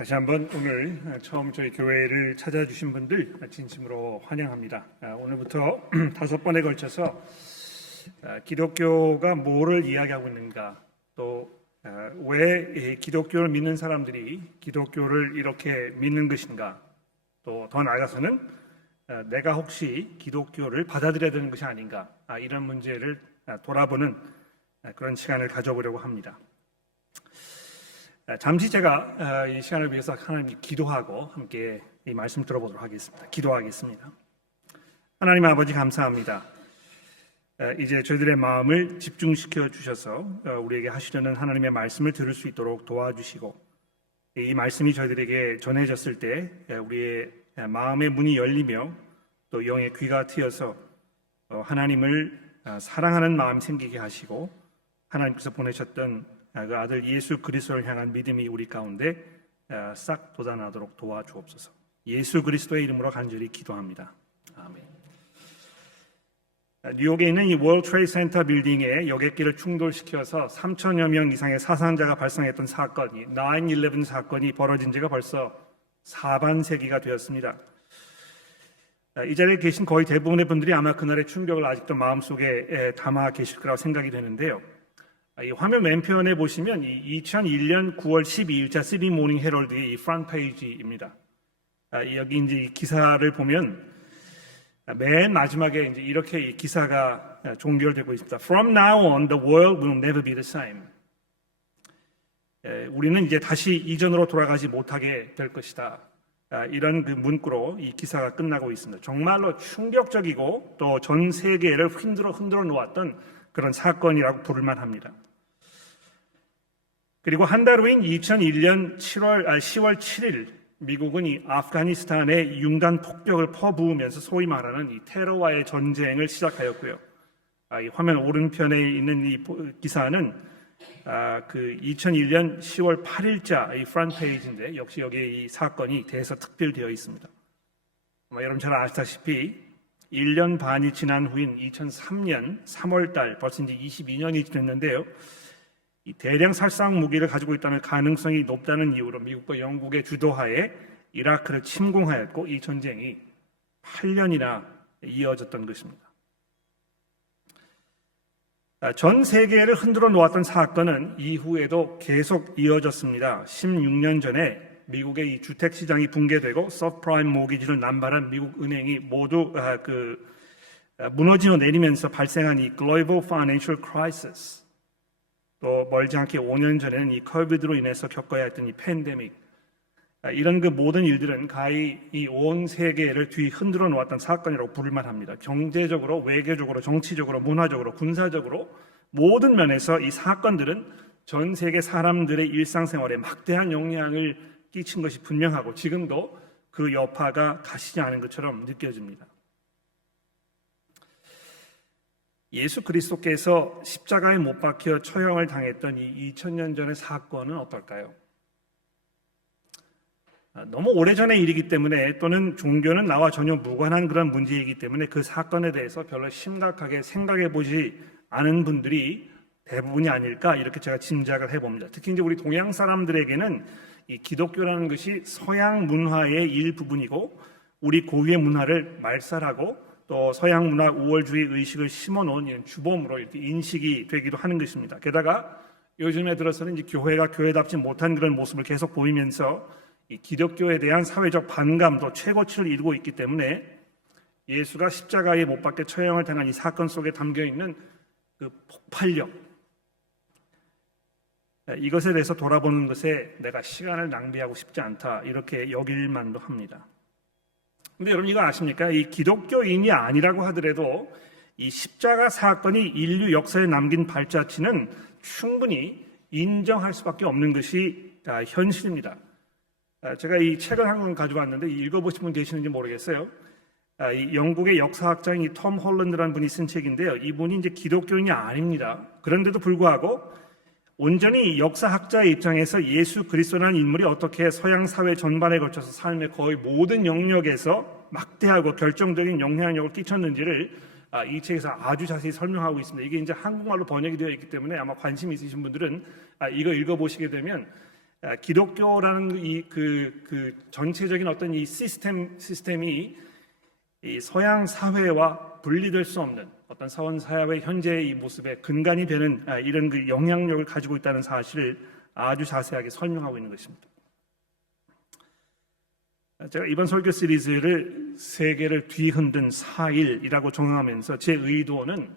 다시 한번 오늘 처음 저희 교회를 찾아주신 분들 진심으로 환영합니다. 오늘부터 5번에 걸쳐서 기독교가 뭐를 이야기하고 있는가, 또 왜 기독교를 믿는 사람들이 기독교를 이렇게 믿는 것인가, 또 더 나아가서는 내가 혹시 기독교를 받아들여야 되는 것이 아닌가, 이런 문제를 돌아보는 그런 시간을 가져보려고 합니다. 잠시 제가 이 시간을 위해서 하나님께 기도하고 함께 이 말씀 들어보도록 하겠습니다. 기도하겠습니다. 하나님 아버지 감사합니다. 이제 저희들의 마음을 집중시켜 주셔서 우리에게 하시려는 하나님의 말씀을 들을 수 있도록 도와주시고, 이 말씀이 저희들에게 전해졌을 때 우리의 마음의 문이 열리며 또 영의 귀가 트여서 하나님을 사랑하는 마음이 생기게 하시고, 하나님께서 보내셨던 그 아들 예수 그리스도를 향한 믿음이 우리 가운데 싹 돋아나도록 도와주옵소서. 예수 그리스도의 이름으로 간절히 기도합니다. 아멘. 뉴욕에 있는 이 월드 트레이드 센터 빌딩에 여객기를 충돌시켜서 3천여 명 이상의 사상자가 발생했던 사건이 9/11 사건이 벌어진 지가 벌써 4반세기가 되었습니다. 이 자리에 계신 거의 대부분의 분들이 아마 그날의 충격을 아직도 마음속에 담아 계실 거라고 생각이 되는데요. 이 화면 왼편에 보시면 이 2001년 9월 12일자 시드니 모닝 헤럴드의 이 프런트 페이지입니다. 여기 이제 이 기사를 보면 맨 마지막에 이제 이렇게 이 기사가 종결되고 있습니다. From now on, the world will never be the same. 우리는 이제 다시 이전으로 돌아가지 못하게 될 것이다. 이런 그 문구로 이 기사가 끝나고 있습니다. 정말로 충격적이고 또 전 세계를 흔들어 놓았던 그런 사건이라고 부를만 합니다. 그리고 한 달 후인 2001년 10월 7일 미국은 이 아프가니스탄에 융단 폭격을 퍼부으면서 소위 말하는 이 테러와의 전쟁을 시작하였고요. 이 화면 오른편에 있는 이 기사는 그 2001년 10월 8일자 이 프런트 페이지인데, 역시 여기에 이 사건이 대서특필되어 있습니다. 여러분 잘 아시다시피 1년 반이 지난 후인 2003년 3월달, 벌써 이제 22년이 지났는데요. 이 대량 살상 무기를 가지고 있다는 가능성이 높다는 이유로 미국과 영국의 주도하에 이라크를 침공하였고, 이 전쟁이 8년이나 이어졌던 것입니다. 전 세계를 흔들어 놓았던 사건은 이후에도 계속 이어졌습니다. 16년 전에 미국의 이 주택 시장이 붕괴되고 서프라임 모기지를 남발한 미국 은행이 모두 무너지어 내리면서 발생한 이 글로벌 파이낸셜 크라이시스, 또 멀지 않게 5년 전에는 이 코비드로 인해서 겪어야 했던 이 팬데믹, 이런 그 모든 일들은 가히 이 온 세계를 뒤흔들어 놓았던 사건이라고 부를만 합니다. 경제적으로, 외교적으로, 정치적으로, 문화적으로, 군사적으로 모든 면에서 이 사건들은 전 세계 사람들의 일상생활에 막대한 영향을 끼친 것이 분명하고, 지금도 그 여파가 가시지 않은 것처럼 느껴집니다. 예수 그리스도께서 십자가에 못 박혀 처형을 당했던 이 2000년 전의 사건은 어떨까요? 너무 오래전의 일이기 때문에, 또는 종교는 나와 전혀 무관한 그런 문제이기 때문에 그 사건에 대해서 별로 심각하게 생각해 보지 않은 분들이 대부분이 아닐까, 이렇게 제가 짐작을 해봅니다. 특히 이제 우리 동양 사람들에게는 이 기독교라는 것이 서양 문화의 일부분이고, 우리 고유의 문화를 말살하고 또 서양 문화 우월주의 의식을 심어놓은 이런 주범으로 이렇게 인식이 되기도 하는 것입니다. 게다가 요즘에 들어서는 이제 교회가 교회답지 못한 그런 모습을 계속 보이면서 이 기독교에 대한 사회적 반감도 최고치를 이루고 있기 때문에, 예수가 십자가에 못 박혀 처형을 당한 이 사건 속에 담겨 있는 그 폭발력, 이것에 대해서 돌아보는 것에 내가 시간을 낭비하고 싶지 않다, 이렇게 여길 만도 합니다. 근데 여러분 이거 아십니까? 이 기독교인이 아니라고 하더라도 이 십자가 사건이 인류 역사에 남긴 발자취는 충분히 인정할 수밖에 없는 것이 현실입니다. 제가 이 책을 한 권 가져왔는데 읽어보신 분 계시는지 모르겠어요. 이 영국의 역사학자인 이 톰 홀랜드라는 분이 쓴 책인데요. 이분이 이제 기독교인이 아닙니다. 그런데도 불구하고 온전히 역사학자의 입장에서 예수 그리스도라는 인물이 어떻게 서양 사회 전반에 걸쳐서 삶의 거의 모든 영역에서 막대하고 결정적인 영향력을 끼쳤는지를 이 책에서 아주 자세히 설명하고 있습니다. 이게 이제 한국말로 번역이 되어 있기 때문에 아마 관심 있으신 분들은 이거 읽어보시게 되면 기독교라는 그 전체적인 어떤 이 시스템이 이 서양 사회와 분리될 수 없는 어떤 서양 사회의 현재의 이 모습에 근간이 되는 이런 그 영향력을 가지고 있다는 사실을 아주 자세하게 설명하고 있는 것입니다. 제가 이번 설교 시리즈를 세계를 뒤흔든 4일이라고 정하면서 제 의도는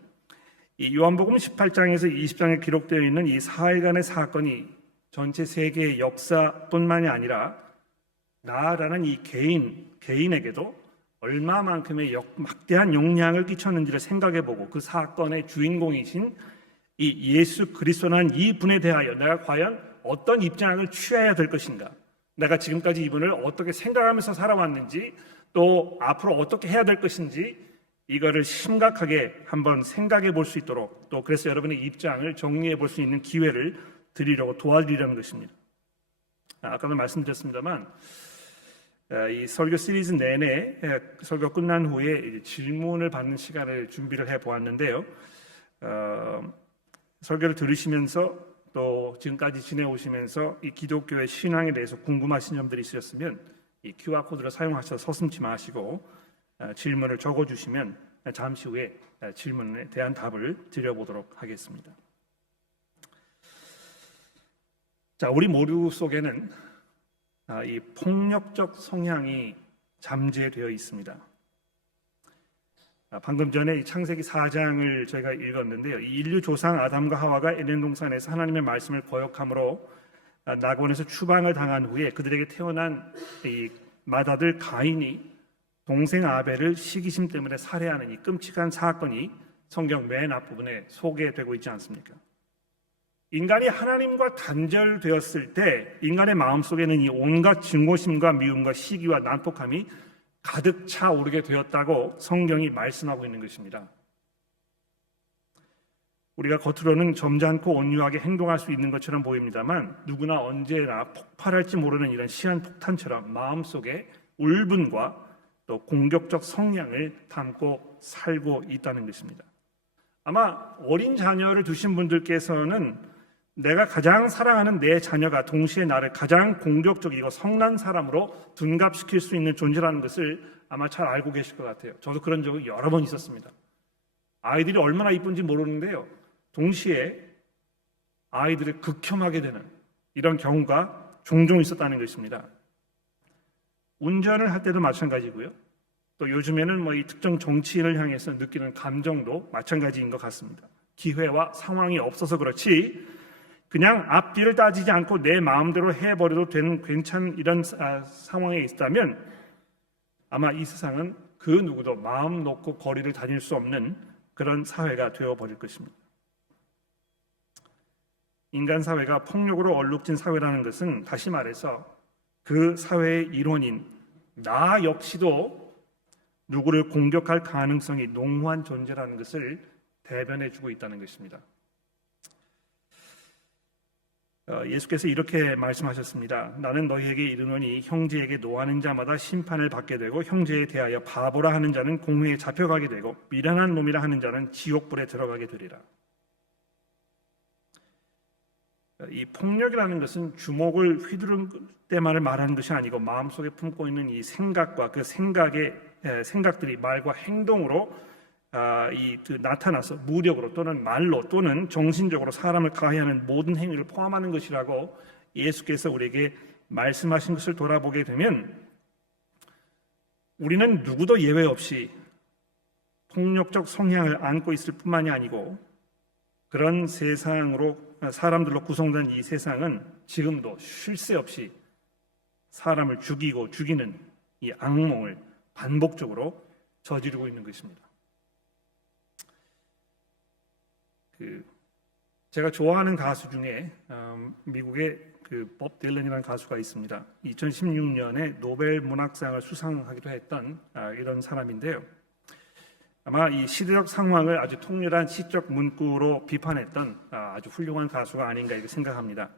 이 요한복음 18장에서 20장에 기록되어 있는 이 4일간의 사건이 전체 세계의 역사뿐만이 아니라 나라는 이 개인에게도 얼마만큼의 막대한 영향을 끼쳤는지를 생각해보고 그 사건의 주인공이신 이 예수 그리스도라는 이 분에 대하여 내가 과연 어떤 입장을 취해야 될 것인가, 내가 지금까지 이분을 어떻게 생각하면서 살아왔는지, 또 앞으로 어떻게 해야 될 것인지 이거를 심각하게 한번 생각해 볼 수 있도록, 또 그래서 여러분의 입장을 정리해 볼 수 있는 기회를 드리려고 도와드리려는 것입니다. 아까도 말씀드렸습니다만 이 설교 시리즈 내내 설교 끝난 후에 질문을 받는 시간을 준비를 해 보았는데요. 설교를 들으시면서 또 지금까지 지내오시면서 이 기독교의 신앙에 대해서 궁금하신 점들이 있으셨으면 이 QR코드를 사용하셔서 서슴지 마시고 질문을 적어주시면 잠시 후에 질문에 대한 답을 드려보도록 하겠습니다. 자, 우리 모두 속에는 이 폭력적 성향이 잠재되어 있습니다. 방금 전에 이 창세기 4장을 저희가 읽었는데요. 이 인류 조상 아담과 하와가 에덴 동산에서 하나님의 말씀을 거역함으로 낙원에서 추방을 당한 후에 그들에게 태어난 이 맏아들 가인이 동생 아벨을 시기심 때문에 살해하는 이 끔찍한 사건이 성경 맨 앞부분에 소개되고 있지 않습니까? 인간이 하나님과 단절되었을 때 인간의 마음속에는 이 온갖 증오심과 미움과 시기와 난폭함이 가득 차오르게 되었다고 성경이 말씀하고 있는 것입니다. 우리가 겉으로는 점잖고 온유하게 행동할 수 있는 것처럼 보입니다만 누구나 언제나 폭발할지 모르는 이런 시한폭탄처럼 마음속에 울분과 또 공격적 성향을 담고 살고 있다는 것입니다. 아마 어린 자녀를 두신 분들께서는 내가 가장 사랑하는 내 자녀가 동시에 나를 가장 공격적이고 성난 사람으로 둔갑시킬 수 있는 존재라는 것을 아마 잘 알고 계실 것 같아요. 저도 그런 적이 여러 번 있었습니다. 아이들이 얼마나 이쁜지 모르는데요, 동시에 아이들을 극혐하게 되는 이런 경우가 종종 있었다는 것입니다. 운전을 할 때도 마찬가지고요. 또 요즘에는 이 특정 정치인을 향해서 느끼는 감정도 마찬가지인 것 같습니다. 기회와 상황이 없어서 그렇지 그냥 앞뒤를 따지지 않고 내 마음대로 해버려도 되는 괜찮은 이런 상황에 있다면 아마 이 세상은 그 누구도 마음 놓고 거리를 다닐 수 없는 그런 사회가 되어버릴 것입니다. 인간 사회가 폭력으로 얼룩진 사회라는 것은 다시 말해서 그 사회의 일원인 나 역시도 누구를 공격할 가능성이 농후한 존재라는 것을 대변해주고 있다는 것입니다. 예수께서 이렇게 말씀하셨습니다. 나는 너희에게 이르노니 형제에게 노하는 자마다 심판을 받게 되고 형제에 대하여 바보라 하는 자는 공회에 잡혀가게 되고 미련한 놈이라 하는 자는 지옥불에 들어가게 되리라. 이 폭력이라는 것은 주먹을 휘두른 때만을 말하는 것이 아니고 마음속에 품고 있는 이 생각과 그 생각들이 말과 행동으로 나타나서 무력으로 또는 말로 또는 정신적으로 사람을 가해하는 모든 행위를 포함하는 것이라고 예수께서 우리에게 말씀하신 것을 돌아보게 되면 우리는 누구도 예외 없이 폭력적 성향을 안고 있을 뿐만이 아니고 그런 사람들로 구성된 이 세상은 지금도 쉴 새 없이 사람을 죽이고 죽이는 이 악몽을 반복적으로 저지르고 있는 것입니다. 제가 좋아하는 가수 중에 미국의 법 딜런이라는 가수가 있습니다. 2016년에 노벨 문학상을 수상하기도 했던 이런 사람인데요. 아마 이 시대적 상황을 아주 통렬한 시적 문구로 비판했던 아주 훌륭한 가수가 아닌가 이렇게 생각합니다.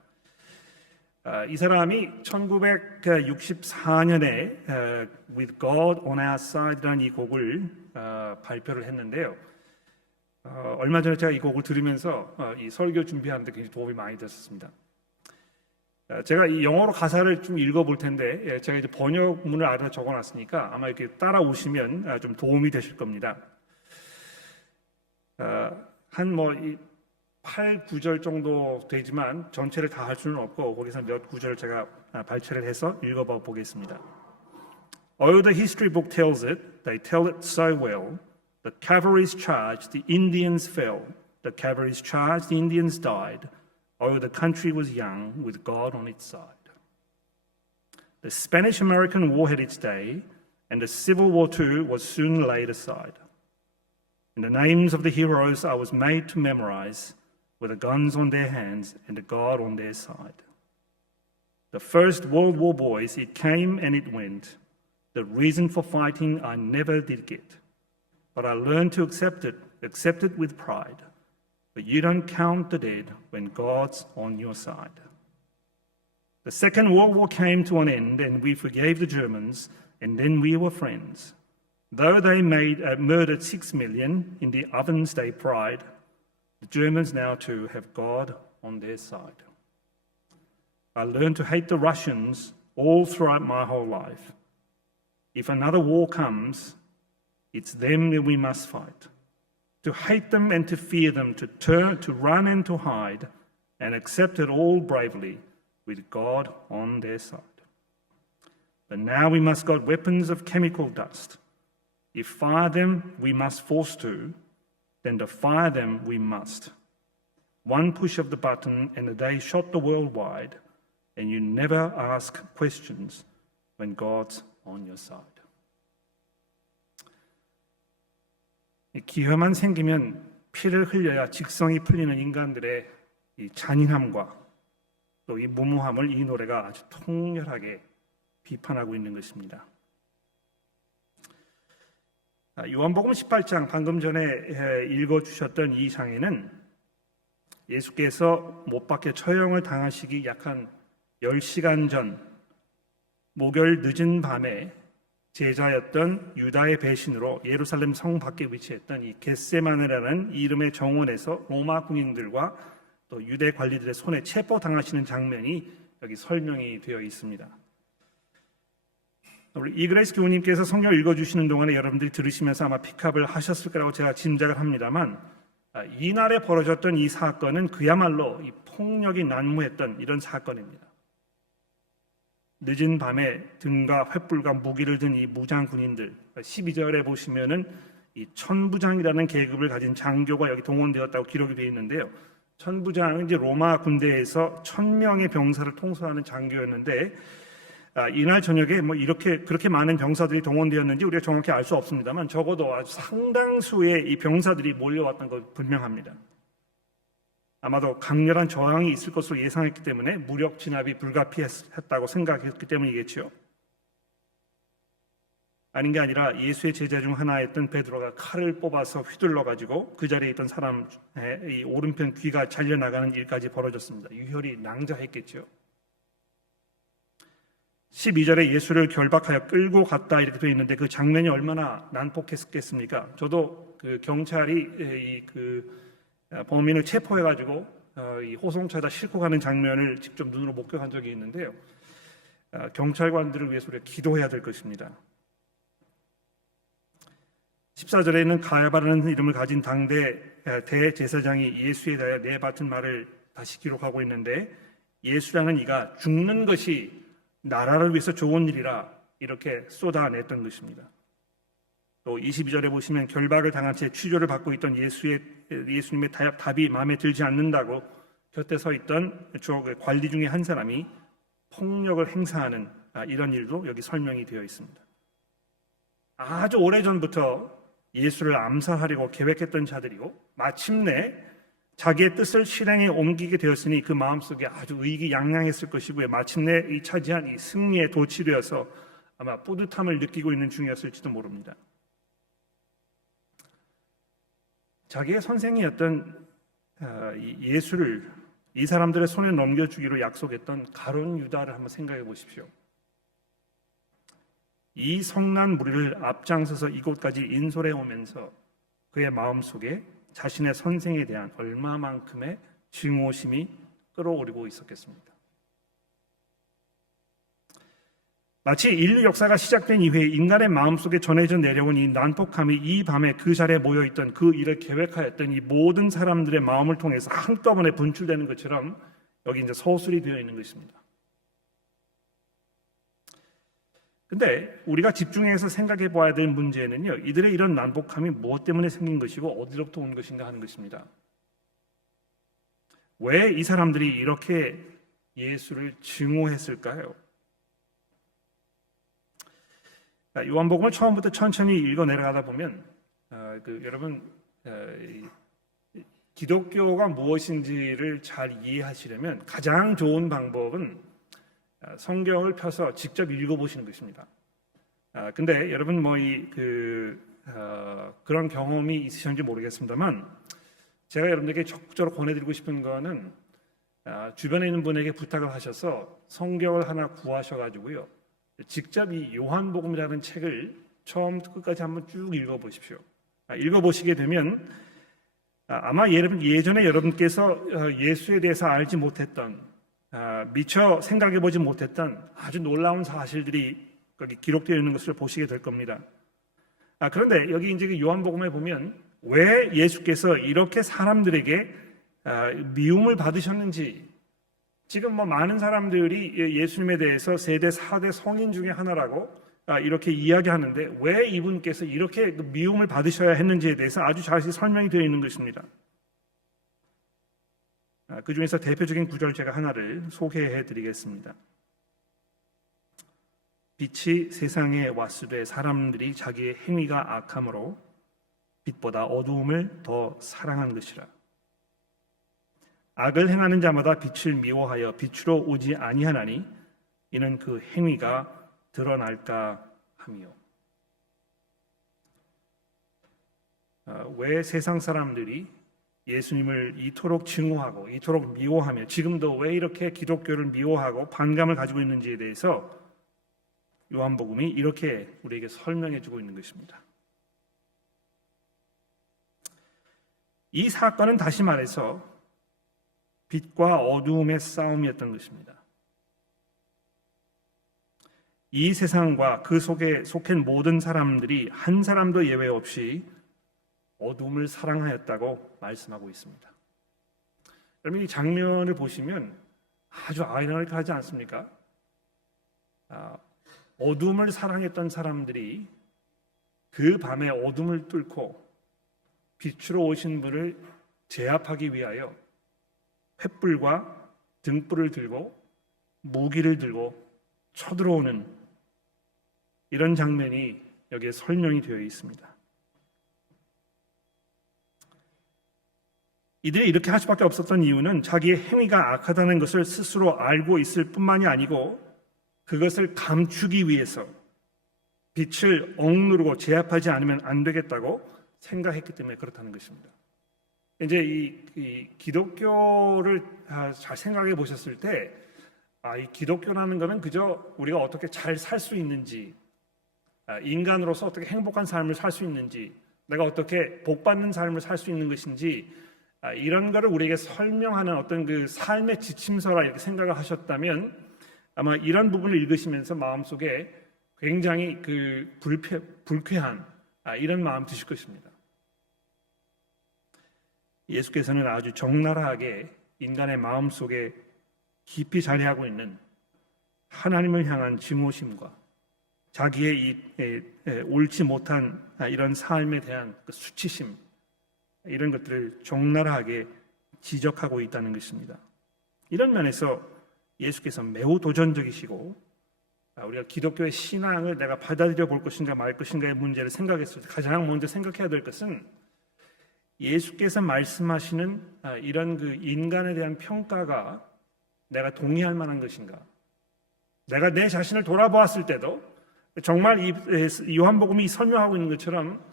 이 사람이 1964년에 With God on Our Side라는 이 곡을 발표를 했는데요. 얼마 전에 제가 이 곡을 들으면서 이 설교 준비하는데 굉장히 도움이 많이 됐었습니다. 제가 이 영어로 가사를 좀 읽어볼 텐데 제가 이제 번역문을 아래에 적어놨으니까 아마 이렇게 따라오시면 좀 도움이 되실 겁니다. 한뭐 8, 9절 정도 되지만 전체를 다 할 수는 없고 거기서 몇 구절을 제가 발췌를 해서 읽어봐 보겠습니다. All the history book tells it, they tell it so well. The cavalry's charged, the Indians fell. The cavalry's charged, the Indians died. Oh, the country was young with God on its side. The Spanish-American War had its day, and the Civil War too was soon laid aside. And the names of the heroes I was made to memorize with the guns on their hands and the God on their side. The First World War boys, it came and it went. The reason for fighting I never did get. But I learned to accept it with pride. But you don't count the dead when God's on your side. The Second World War came to an end and we forgave the Germans and then we were friends. Though they murdered 6 million in the ovens they pried, the Germans now too have God on their side. I learned to hate the Russians all throughout my whole life. If another war comes, it's them that we must fight. To hate them and to fear them, to turn, to run and to hide, and accept it all bravely with God on their side. But now we must got weapons of chemical dust. If fire them we must force to, then to fire them we must. One push of the button and the day shot the world wide, and you never ask questions when God's on your side. 기회만 생기면 피를 흘려야 직성이 풀리는 인간들의 이 잔인함과 또 이 무모함을 이 노래가 아주 통렬하게 비판하고 있는 것입니다. 요한복음 18장 방금 전에 읽어주셨던 이 장에는 예수께서 못 박혀 처형을 당하시기 약 한 10시간 전 목요일 늦은 밤에 제자였던 유다의 배신으로 예루살렘 성 밖에 위치했던 이 겟세마네라는 이름의 정원에서 로마 군인들과 또 유대 관리들의 손에 체포당하시는 장면이 여기 설명이 되어 있습니다. 우리 이그레스 교우님께서 성경 읽어주시는 동안에 여러분들이 들으시면서 아마 픽업을 하셨을 거라고 제가 짐작을 합니다만 이날에 벌어졌던 이 사건은 그야말로 이 폭력이 난무했던 이런 사건입니다. 늦은 밤에 등과 횃불과 무기를 든 이 무장 군인들 12절에 보시면은 이 천부장이라는 계급을 가진 장교가 여기 동원되었다고 기록이 되어 있는데요. 천부장은 이제 로마 군대에서 1000명의 병사를 통솔하는 장교였는데 이날 저녁에 뭐 이렇게 그렇게 많은 병사들이 동원되었는지 우리가 정확히 알 수 없습니다만 적어도 아주 상당수의 이 병사들이 몰려왔던 것 분명합니다. 아마도 강렬한 저항이 있을 것으로 예상했기 때문에 무력 진압이 불가피했다고 생각했기 때문이겠죠. 아닌 게 아니라 예수의 제자 중 하나였던 베드로가 칼을 뽑아서 휘둘러 가지고 그 자리에 있던 사람의 이 오른편 귀가 잘려나가는 일까지 벌어졌습니다. 유혈이 낭자했겠죠. 12절에 예수를 결박하여 끌고 갔다 이렇게 되어 있는데 그 장면이 얼마나 난폭했겠습니까? 저도 그 경찰이 범인을 체포해가지고 이 호송차에다 싣고 가는 장면을 직접 눈으로 목격한 적이 있는데요. 경찰관들을 위해서 우리가 기도해야 될 것입니다. 14절에는 가야바라는 이름을 가진 당대 대제사장이 예수에 대하여 내뱉은 말을 다시 기록하고 있는데 예수라는 이가 죽는 것이 나라를 위해서 좋은 일이라 이렇게 쏟아냈던 것입니다. 또 22절에 보시면 결박을 당한 채 취조를 받고 있던 예수님의 답이 마음에 들지 않는다고 곁에 서 있던 관리 중에 한 사람이 폭력을 행사하는 이런 일도 여기 설명이 되어 있습니다. 아주 오래전부터 예수를 암살하려고 계획했던 자들이고 마침내 자기의 뜻을 실행에 옮기게 되었으니 그 마음속에 아주 의기양양했을 것이고요. 마침내 이 차지한 이 승리에 도취되어서 아마 뿌듯함을 느끼고 있는 중이었을지도 모릅니다. 자기의 선생이었던 예수를 이 사람들의 손에 넘겨주기로 약속했던 가룟 유다를 한번 생각해 보십시오. 이 성난 무리를 앞장서서 이곳까지 인솔해 오면서 그의 마음속에 자신의 선생에 대한 얼마만큼의 증오심이 끌어오르고 있었겠습니까? 마치 인류 역사가 시작된 이후에 인간의 마음속에 전해져 내려온 이 난폭함이 이 밤에 그 자리에 모여있던 그 일을 계획하였던 이 모든 사람들의 마음을 통해서 한꺼번에 분출되는 것처럼 여기 이제 서술이 되어 있는 것입니다. 근데 우리가 집중해서 생각해 봐야 될 문제는요, 이들의 이런 난폭함이 무엇 때문에 생긴 것이고 어디로부터 온 것인가 하는 것입니다. 왜 이 사람들이 이렇게 예수를 증오했을까요? 요한복음을 처음부터 천천히 읽어 내려가다 보면 여러분 기독교가 무엇인지를 잘 이해하시려면 가장 좋은 방법은 성경을 펴서 직접 읽어보시는 것입니다. 근데 여러분 그런 경험이 있으셨는지 모르겠습니다만 제가 여러분에게 적극적으로 권해드리고 싶은 거는 주변에 있는 분에게 부탁을 하셔서 성경을 하나 구하셔가지고요, 직접 이 요한복음이라는 책을 처음부터 끝까지 한번 쭉 읽어보십시오. 읽어보시게 되면 아마 예전에 여러분께서 예수에 대해서 알지 못했던, 미처 생각해보지 못했던 아주 놀라운 사실들이 거기 기록되어 있는 것을 보시게 될 겁니다. 그런데 여기 이제 그 요한복음에 보면 왜 예수께서 이렇게 사람들에게 미움을 받으셨는지, 지금 많은 사람들이 예수님에 대해서 세대 4대 성인 중에 하나라고 이렇게 이야기하는데 왜 이분께서 이렇게 미움을 받으셔야 했는지에 대해서 아주 자세히 설명이 되어 있는 것입니다. 그 중에서 대표적인 구절 제가 하나를 소개해 드리겠습니다. 빛이 세상에 왔으되 사람들이 자기의 행위가 악함으로 빛보다 어두움을 더 사랑한 것이라. 악을 행하는 자마다 빛을 미워하여 빛으로 오지 아니하나니 이는 그 행위가 드러날까 함이요. 왜 세상 사람들이 예수님을 이토록 증오하고 이토록 미워하며 지금도 왜 이렇게 기독교를 미워하고 반감을 가지고 있는지에 대해서 요한복음이 이렇게 우리에게 설명해 주고 있는 것입니다. 이 사건은 다시 말해서 빛과 어두움의 싸움이었던 것입니다. 이 세상과 그 속에 속한 모든 사람들이 한 사람도 예외 없이 어둠을 사랑하였다고 말씀하고 있습니다. 여러분 이 장면을 보시면 아주 아이러니컬하지 않습니까? 어둠을 사랑했던 사람들이 그 밤에 어둠을 뚫고 빛으로 오신 분을 제압하기 위하여 횃불과 등불을 들고 무기를 들고 쳐들어오는 이런 장면이 여기에 설명이 되어 있습니다. 이들이 이렇게 할 수밖에 없었던 이유는 자기의 행위가 악하다는 것을 스스로 알고 있을 뿐만이 아니고 그것을 감추기 위해서 빛을 억누르고 제압하지 않으면 안 되겠다고 생각했기 때문에 그렇다는 것입니다. 이제 이 기독교를 잘 생각해 보셨을 때, 이 기독교라는 것은 그저 우리가 어떻게 잘 살 수 있는지, 인간으로서 어떻게 행복한 삶을 살 수 있는지, 내가 어떻게 복받는 삶을 살 수 있는 것인지, 이런 거를 우리에게 설명하는 어떤 그 삶의 지침서라 이렇게 생각을 하셨다면 아마 이런 부분을 읽으시면서 마음속에 굉장히 그 불쾌한 이런 마음 드실 것입니다. 예수께서는 아주 적나라하게 인간의 마음속에 깊이 자리하고 있는 하나님을 향한 증오심과 자기의 이 옳지 못한 이런 삶에 대한 그 수치심, 이런 것들을 적나라하게 지적하고 있다는 것입니다. 이런 면에서 예수께서 매우 도전적이시고 우리가 기독교의 신앙을 내가 받아들여 볼 것인가 말 것인가의 문제를 생각했을 때 가장 먼저 생각해야 될 것은 예수께서 말씀하시는 이런 그 인간에 대한 평가가 내가 동의할 만한 것인가? 내가 내 자신을 돌아보았을 때도 정말 이 요한복음이 설명하고 있는 것처럼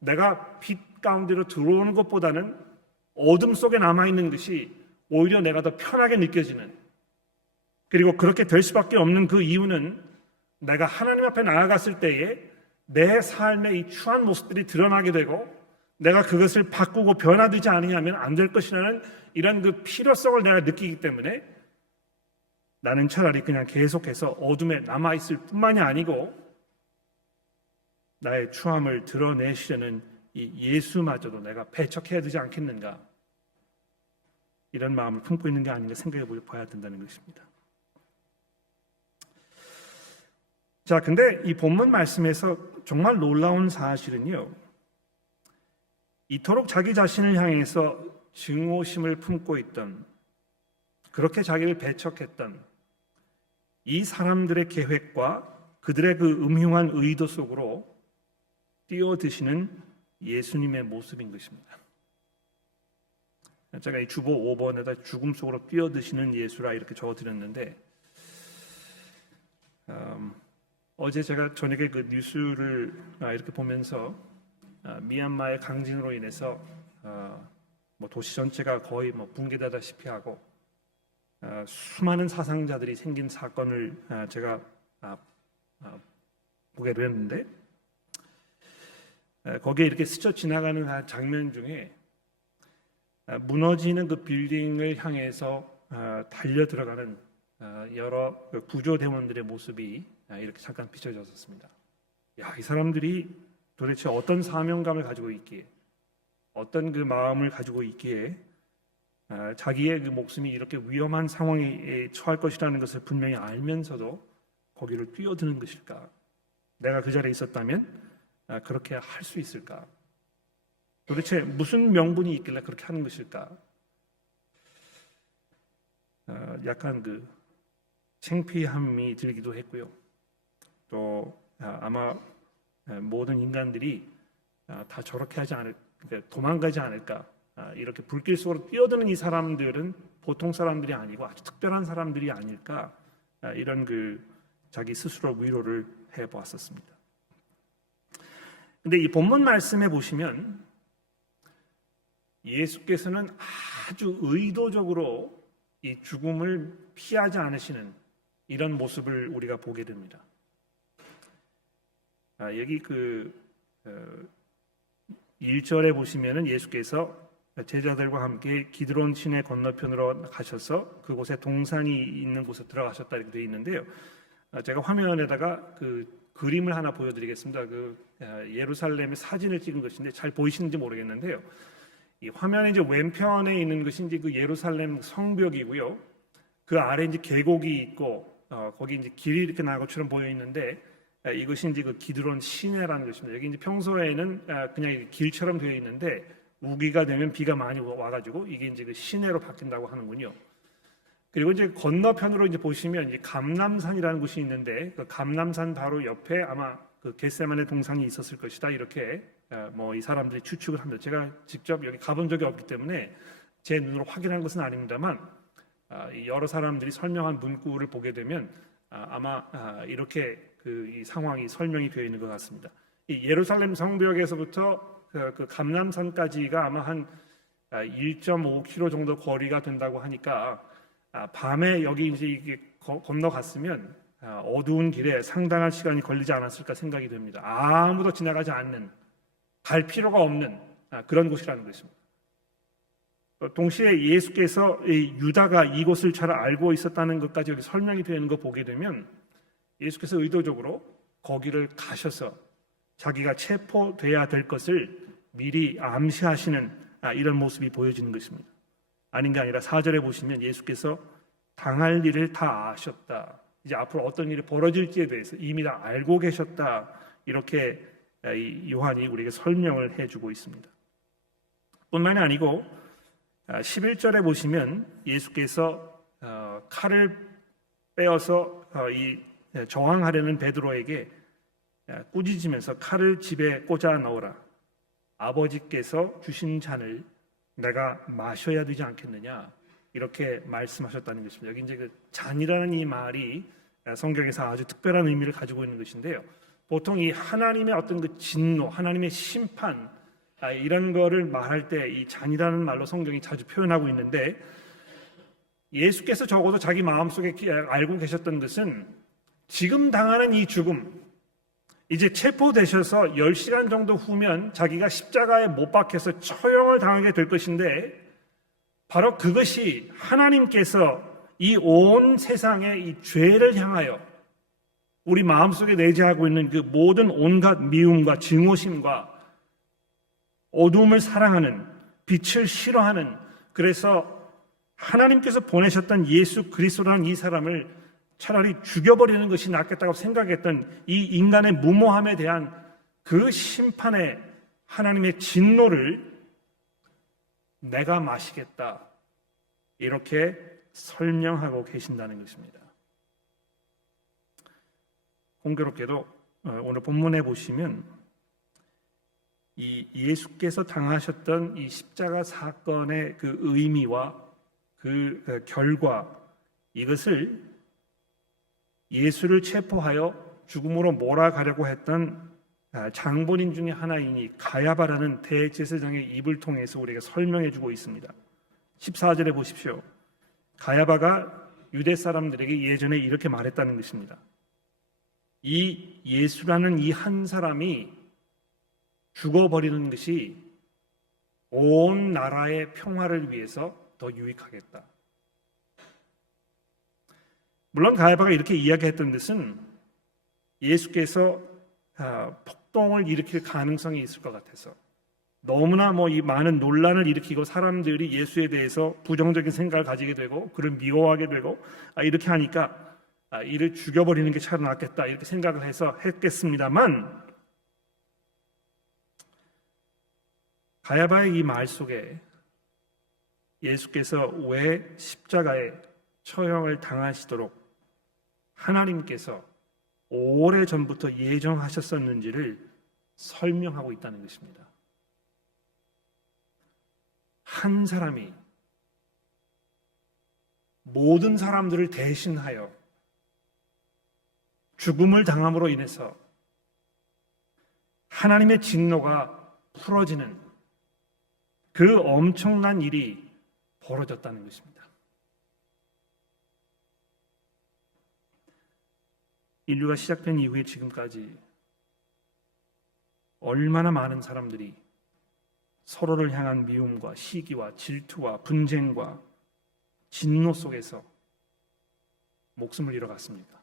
내가 빛 가운데로 들어오는 것보다는 어둠 속에 남아있는 것이 오히려 내가 더 편하게 느껴지는, 그리고 그렇게 될 수밖에 없는 그 이유는 내가 하나님 앞에 나아갔을 때에 내 삶의 이 추한 모습들이 드러나게 되고 내가 그것을 바꾸고 변화되지 않으면 안 될 것이라는 이런 그 필요성을 내가 느끼기 때문에 나는 차라리 그냥 계속해서 어둠에 남아있을 뿐만이 아니고 나의 추함을 드러내시려는 이 예수마저도 내가 배척해야 되지 않겠는가, 이런 마음을 품고 있는 게 아닌가 생각해 봐야 된다는 것입니다. 자, 근데 이 본문 말씀에서 정말 놀라운 사실은요, 이토록 자기 자신을 향해서 증오심을 품고 있던, 그렇게 자기를 배척했던 이 사람들의 계획과 그들의 그 음흉한 의도 속으로 뛰어드시는 예수님의 모습인 것입니다. 제가 이 주보 5번에다 죽음 속으로 뛰어드시는 예수라 이렇게 적어드렸는데, 어제 제가 저녁에 그 뉴스를 이렇게 보면서 미얀마의 강진으로 인해서 도시 전체가 거의 붕괴되다시피 하고 수많은 사상자들이 생긴 사건을 제가 보게 됐는데, 거기에 이렇게 스쳐 지나가는 장면 중에 무너지는 그 빌딩을 향해서 달려 들어가는 여러 구조대원들의 모습이 이렇게 잠깐 비춰졌었습니다. 야, 이 사람들이 도대체 어떤 사명감을 가지고 있기에, 어떤 그 마음을 가지고 있기에 자기의 그 목숨이 이렇게 위험한 상황에 처할 것이라는 것을 분명히 알면서도 거기를 뛰어드는 것일까? 내가 그 자리에 있었다면 그렇게 할 수 있을까? 도대체 무슨 명분이 있길래 그렇게 하는 것일까? 약간 그 창피함이 들기도 했고요. 또 아마 모든 인간들이 다 저렇게 하지 않을, 도망가지 않을까? 이렇게 불길 속으로 뛰어드는 이 사람들은 보통 사람들이 아니고 아주 특별한 사람들이 아닐까? 이런 그 자기 스스로 위로를 해보았었습니다. 근데 이 본문 말씀에 보시면 예수께서는 아주 의도적으로 이 죽음을 피하지 않으시는 이런 모습을 우리가 보게 됩니다. 여기 그 1절에 보시면은 예수께서 제자들과 함께 기드론 시내 건너편으로 가셔서 그곳에 동산이 있는 곳에 들어가셨다 이렇게 되어 있는데요. 제가 화면에다가 그 그림을 하나 보여드리겠습니다. 그 예루살렘의 사진을 찍은 것인데 잘 보이시는지 모르겠는데요. 이 화면에 이제 왼편에 있는 것이 이제 그 예루살렘 성벽이고요. 그 아래 이제 계곡이 있고 거기 이제 길이 이렇게 나는 것처럼 보여 있는데 이것이 이제 그 기드론 시내라는 것입니다. 여기 이제 평소에는 그냥 길처럼 되어 있는데 우기가 되면 비가 많이 와가지고 이게 이제 그 시내로 바뀐다고 하는군요. 그리고 이제 건너편으로 이제 보시면 이제 감람산이라는 곳이 있는데 그 감람산 바로 옆에 아마 그 겟세마네 동산이 있었을 것이다 이렇게 이 사람들이 추측을 합니다. 제가 직접 여기 가본 적이 없기 때문에 제 눈으로 확인한 것은 아닙니다만 여러 사람들이 설명한 문구를 보게 되면 아마 이렇게 이 상황이 설명이 되어 있는 것 같습니다. 이 예루살렘 성벽에서부터 그 감람산까지가 아마 한 1.5km 정도 거리가 된다고 하니까 밤에 여기 이제 이게 건너갔으면 어두운 길에 상당한 시간이 걸리지 않았을까 생각이 됩니다. 아무도 지나가지 않는, 갈 필요가 없는 그런 곳이라는 것입니다. 동시에 예수께서 유다가 이곳을 잘 알고 있었다는 것까지 여기 설명이 되는 거 보게 되면 예수께서 의도적으로 거기를 가셔서 자기가 체포돼야 될 것을 미리 암시하시는 이런 모습이 보여지는 것입니다. 아닌 게 아니라 4절에 보시면 예수께서 당할 일을 다 아셨다. 이제 앞으로 어떤 일이 벌어질지에 대해서 이미 다 알고 계셨다. 이렇게 요한이 우리에게 설명을 해주고 있습니다. 뿐만이 아니고 11절에 보시면 예수께서 칼을 빼어서 이 저항하려는 베드로에게 꾸짖으면서 칼을 집에 꽂아 넣어라. 아버지께서 주신 잔을 내가 마셔야 되지 않겠느냐 이렇게 말씀하셨다는 것입니다. 여기 이제 그 잔이라는 이 말이 성경에서 아주 특별한 의미를 가지고 있는 것인데요. 보통 이 하나님의 어떤 그 진노, 하나님의 심판 이런 거를 말할 때 이 잔이라는 말로 성경이 자주 표현하고 있는데 예수께서 적어도 자기 마음속에 알고 계셨던 것은 지금 당하는 이 죽음, 이제 체포되셔서 10시간 정도 후면 자기가 십자가에 못 박혀서 처형을 당하게 될 것인데 바로 그것이 하나님께서 이 온 세상의 이 죄를 향하여 우리 마음속에 내재하고 있는 그 모든 온갖 미움과 증오심과 어두움을 사랑하는, 빛을 싫어하는, 그래서 하나님께서 보내셨던 예수 그리스도라는 이 사람을 차라리 죽여버리는 것이 낫겠다고 생각했던 이 인간의 무모함에 대한 그 심판의 하나님의 진노를 내가 마시겠다, 이렇게 설명하고 계신다는 것입니다. 공교롭게도 오늘 본문에 보시면 이 예수께서 당하셨던 이 십자가 사건의 그 의미와 그 결과, 이것을 예수를 체포하여 죽음으로 몰아가려고 했던 장본인 중에 하나이니 가야바라는 대제사장의 입을 통해서 우리에게 설명해 주고 있습니다. 14절에 보십시오. 가야바가 유대 사람들에게 예전에 이렇게 말했다는 것입니다. 이 예수라는 이 한 사람이 죽어버리는 것이 온 나라의 평화를 위해서 더 유익하겠다. 물론 가야바가 이렇게 이야기했던 것은 예수께서 폭동을 일으킬 가능성이 있을 것 같아서, 너무나 이 많은 논란을 일으키고 사람들이 예수에 대해서 부정적인 생각을 가지게 되고 그를 미워하게 되고 이렇게 하니까 이를 죽여버리는 게 차라리 낫겠다, 이렇게 생각을 해서 했겠습니다만, 가야바의 이 말 속에 예수께서 왜 십자가에 처형을 당하시도록 하나님께서 오래전부터 예정하셨었는지를 설명하고 있다는 것입니다. 한 사람이 모든 사람들을 대신하여 죽음을 당함으로 인해서 하나님의 진노가 풀어지는 그 엄청난 일이 벌어졌다는 것입니다. 인류가 시작된 이후에 지금까지 얼마나 많은 사람들이 서로를 향한 미움과 시기와 질투와 분쟁과 진노 속에서 목숨을 잃어갔습니다.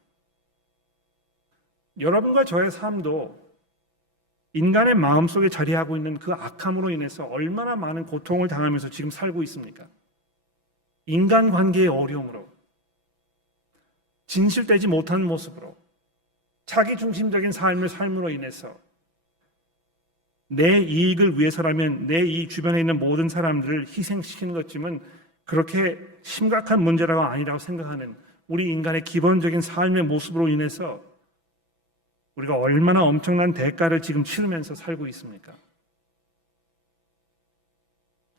여러분과 저의 삶도 인간의 마음속에 자리하고 있는 그 악함으로 인해서 얼마나 많은 고통을 당하면서 지금 살고 있습니까? 인간관계의 어려움으로, 진실되지 못한 모습으로, 자기중심적인 삶을 삶으로 인해서 내 이익을 위해서라면 내 이 주변에 있는 모든 사람들을 희생시키는 것쯤은 그렇게 심각한 문제라고 아니라고 생각하는 우리 인간의 기본적인 삶의 모습으로 인해서 우리가 얼마나 엄청난 대가를 지금 치르면서 살고 있습니까?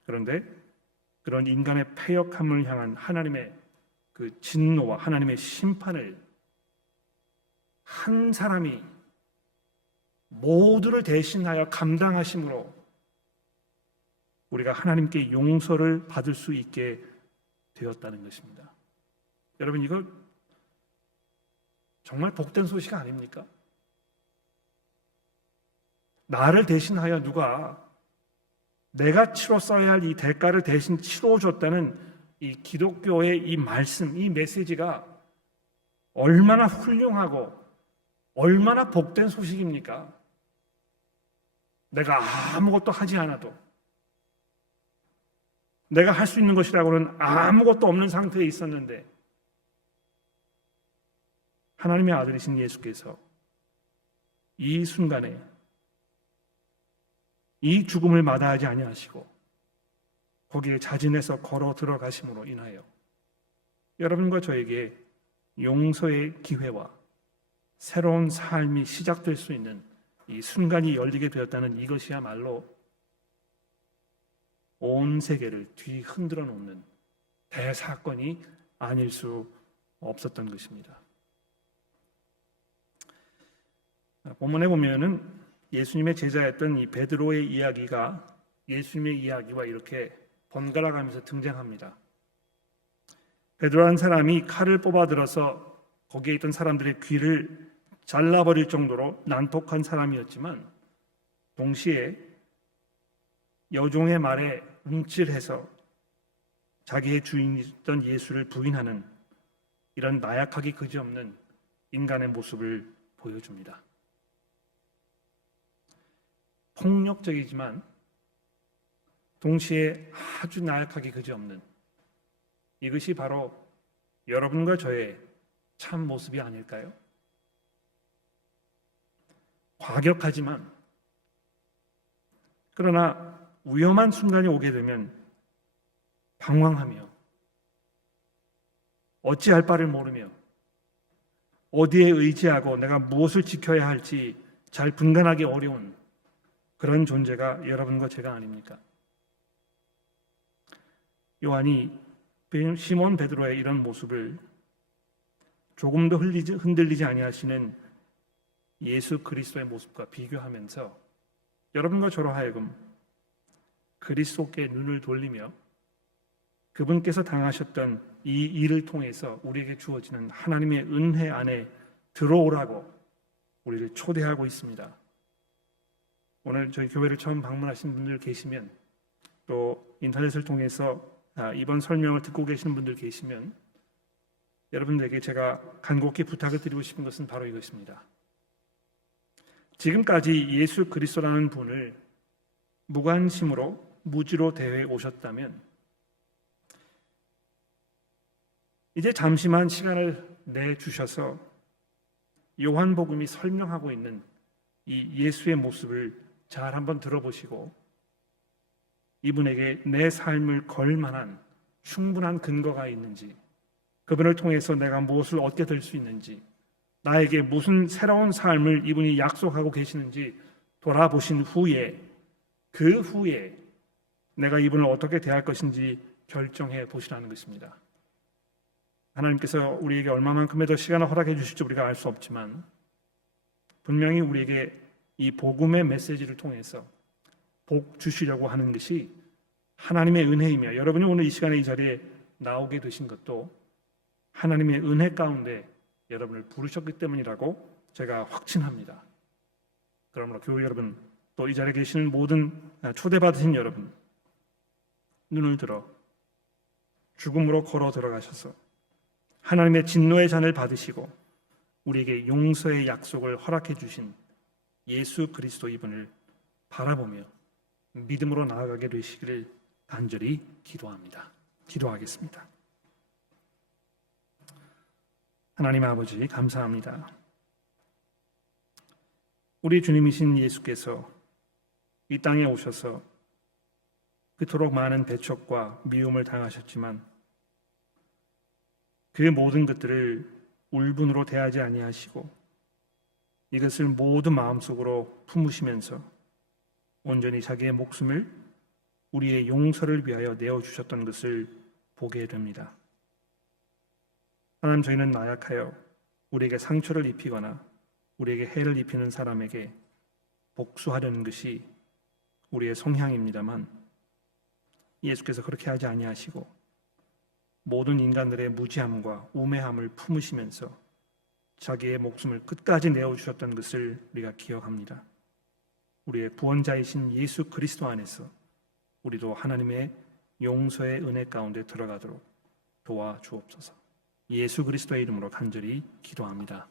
그런데 그런 인간의 패역함을 향한 하나님의 그 진노와 하나님의 심판을 한 사람이 모두를 대신하여 감당하심으로 우리가 하나님께 용서를 받을 수 있게 되었다는 것입니다. 여러분, 이거 정말 복된 소식 아닙니까? 나를 대신하여 누가 내가 치렀어야 할 이 대가를 대신 치러줬다는 이 기독교의 이 말씀, 이 메시지가 얼마나 훌륭하고 얼마나 복된 소식입니까? 내가 아무것도 하지 않아도, 내가 할 수 있는 것이라고는 아무것도 없는 상태에 있었는데 하나님의 아들이신 예수께서 이 순간에 이 죽음을 마다하지 아니하시고 거기에 자진해서 걸어 들어가심으로 인하여 여러분과 저에게 용서의 기회와 새로운 삶이 시작될 수 있는 이 순간이 열리게 되었다는 이것이야말로 온 세계를 뒤흔들어 놓는 대사건이 아닐 수 없었던 것입니다. 본문에 보면은 예수님의 제자였던 이 베드로의 이야기가 예수님의 이야기와 이렇게 번갈아 가면서 등장합니다. 베드로라는 사람이 칼을 뽑아들어서 거기에 있던 사람들의 귀를 잘라버릴 정도로 난폭한 사람이었지만 동시에 여종의 말에 움찔해서 자기의 주인이었던 예수를 부인하는 이런 나약하기 그지없는 인간의 모습을 보여줍니다. 폭력적이지만 동시에 아주 나약하기 그지없는, 이것이 바로 여러분과 저의 참 모습이 아닐까요? 과격하지만, 그러나 위험한 순간이 오게 되면 방황하며 어찌할 바를 모르며 어디에 의지하고 내가 무엇을 지켜야 할지 잘 분간하기 어려운 그런 존재가 여러분과 제가 아닙니까? 요한이 시몬 베드로의 이런 모습을 조금도 흔들리지 아니하시는 예수 그리스도의 모습과 비교하면서 여러분과 저로 하여금 그리스도께 눈을 돌리며 그분께서 당하셨던 이 일을 통해서 우리에게 주어지는 하나님의 은혜 안에 들어오라고 우리를 초대하고 있습니다. 오늘 저희 교회를 처음 방문하신 분들 계시면, 또 인터넷을 통해서 이번 설명을 듣고 계시는 분들 계시면, 여러분들에게 제가 간곡히 부탁을 드리고 싶은 것은 바로 이것입니다. 지금까지 예수 그리스도라는 분을 무관심으로 무지로 대해 오셨다면 이제 잠시만 시간을 내주셔서 요한복음이 설명하고 있는 이 예수의 모습을 잘 한번 들어보시고 이분에게 내 삶을 걸 만한 충분한 근거가 있는지, 그분을 통해서 내가 무엇을 얻게 될 수 있는지, 나에게 무슨 새로운 삶을 이분이 약속하고 계시는지 돌아보신 후에, 그 후에 내가 이분을 어떻게 대할 것인지 결정해 보시라는 것입니다. 하나님께서 우리에게 얼마만큼의 더 시간을 허락해 주실지 우리가 알 수 없지만 분명히 우리에게 이 복음의 메시지를 통해서 복 주시려고 하는 것이 하나님의 은혜이며, 여러분이 오늘 이 시간에 이 자리에 나오게 되신 것도 하나님의 은혜 가운데 여러분을 부르셨기 때문이라고 제가 확신합니다. 그러므로 교회 여러분, 또 이 자리에 계시는 모든 초대받으신 여러분, 눈을 들어 죽음으로 걸어 들어가셔서 하나님의 진노의 잔을 받으시고 우리에게 용서의 약속을 허락해 주신 예수 그리스도 이분을 바라보며 믿음으로 나아가게 되시기를 간절히 기도합니다. 기도하겠습니다. 하나님 아버지, 감사합니다. 우리 주님이신 예수께서 이 땅에 오셔서 그토록 많은 배척과 미움을 당하셨지만 그 모든 것들을 울분으로 대하지 아니하시고 이것을 모두 마음속으로 품으시면서 온전히 자기의 목숨을 우리의 용서를 위하여 내어주셨던 것을 보게 됩니다. 하나님, 저희는 나약하여 우리에게 상처를 입히거나 우리에게 해를 입히는 사람에게 복수하려는 것이 우리의 성향입니다만 예수께서 그렇게 하지 아니하시고 모든 인간들의 무지함과 우매함을 품으시면서 자기의 목숨을 끝까지 내어주셨던 것을 우리가 기억합니다. 우리의 구원자이신 예수 그리스도 안에서 우리도 하나님의 용서의 은혜 가운데 들어가도록 도와주옵소서. 예수 그리스도의 이름으로 간절히 기도합니다.